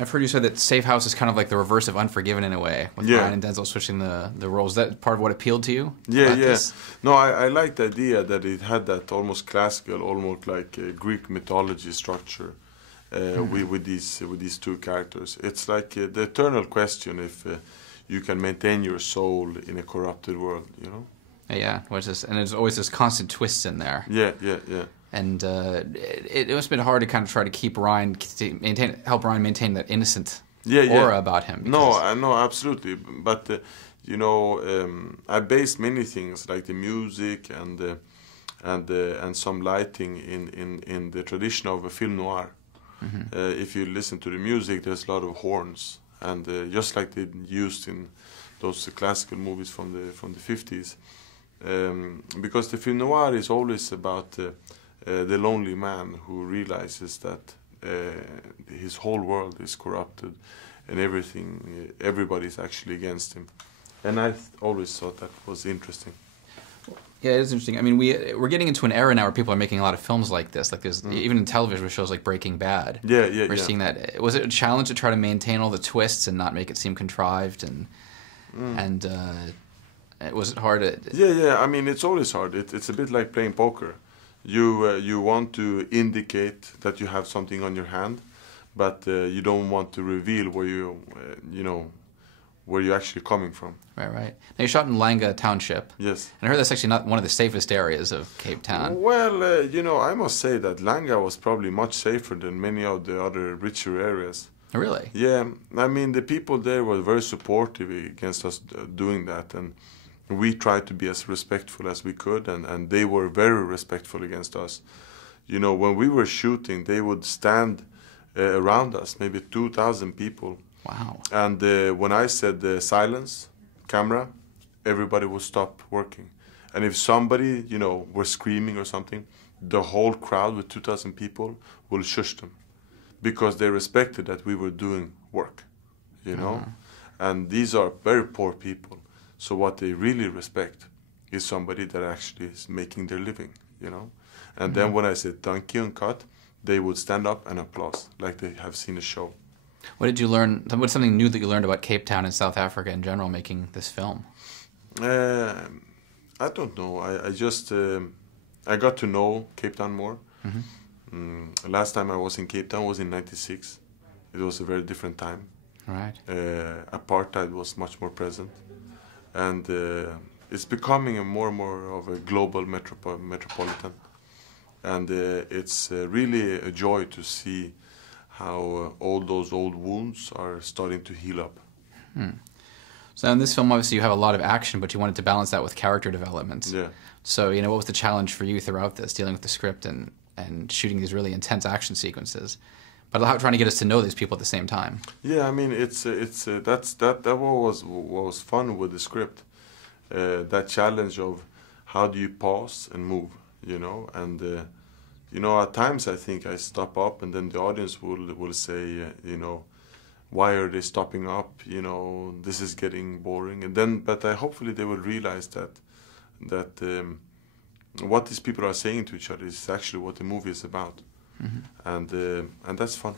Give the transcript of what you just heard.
I've heard you say that Safe House is kind of like the reverse of Unforgiven in a way, with Ryan and Denzel switching the roles. Is that part of what appealed to you? Yeah. This? No, I like the idea that it had that almost classical, almost like Greek mythology structure with these two characters. It's like the eternal question if you can maintain your soul in a corrupted world, you know? Yeah, and there's always this constant twists in there. Yeah. And it must have been hard to kind of try to keep Ryan, help Ryan maintain that innocent aura about him. No, absolutely. But you know, I based many things like the music and some lighting in the tradition of a film noir. If you listen to the music, there's a lot of horns, and just like they used in those classical movies from the 50s. Because the film noir is always about the lonely man who realizes that his whole world is corrupted and everybody's actually against him. And I always thought that was interesting. Yeah, it is interesting. I mean, we're getting into an era now where people are making a lot of films like this. Like there's even in television shows like Breaking Bad. We're seeing that. Was it a challenge to try to maintain all the twists and not make it seem contrived and was it hard? Yeah. I mean, it's always hard. It's a bit like playing poker. You want to indicate that you have something on your hand, but you don't want to reveal where where you're actually coming from. Right. Now you shot in Länge Township. Yes. And I heard that's actually not one of the safest areas of Cape Town. Well, I must say that Länge was probably much safer than many of the other richer areas. Really? Yeah. I mean, the people there were very supportive against us doing that, and we tried to be as respectful as we could, and they were very respectful against us. You know, when we were shooting, they would stand around us, maybe 2,000 people. Wow. And when I said silence, camera, everybody would stop working. And if somebody, were screaming or something, the whole crowd with 2,000 people will shush them, because they respected that we were doing work, And these are very poor people. So what they really respect is somebody that actually is making their living, And then when I said thank you and cut, they would stand up and applaud, like they have seen a show. What did you learn? What's something new that you learned about Cape Town and South Africa in general making this film? I don't know. I just I got to know Cape Town more. Last time I was in Cape Town was in '96. It was a very different time. Right. Apartheid was much more present. And it's becoming more and more of a global metropolitan. And it's really a joy to see how all those old wounds are starting to heal up. So in this film, obviously, you have a lot of action, but you wanted to balance that with character development. Yeah. So, what was the challenge for you throughout this, dealing with the script and shooting these really intense action sequences, but trying to get us to know these people at the same time? Yeah, I mean, that was fun with the script. That challenge of how do you pause and move, and at times I think I stop up, and then the audience will say, why are they stopping up? This is getting boring. And then, but hopefully they will realize that what these people are saying to each other is actually what the movie is about, and that's fun.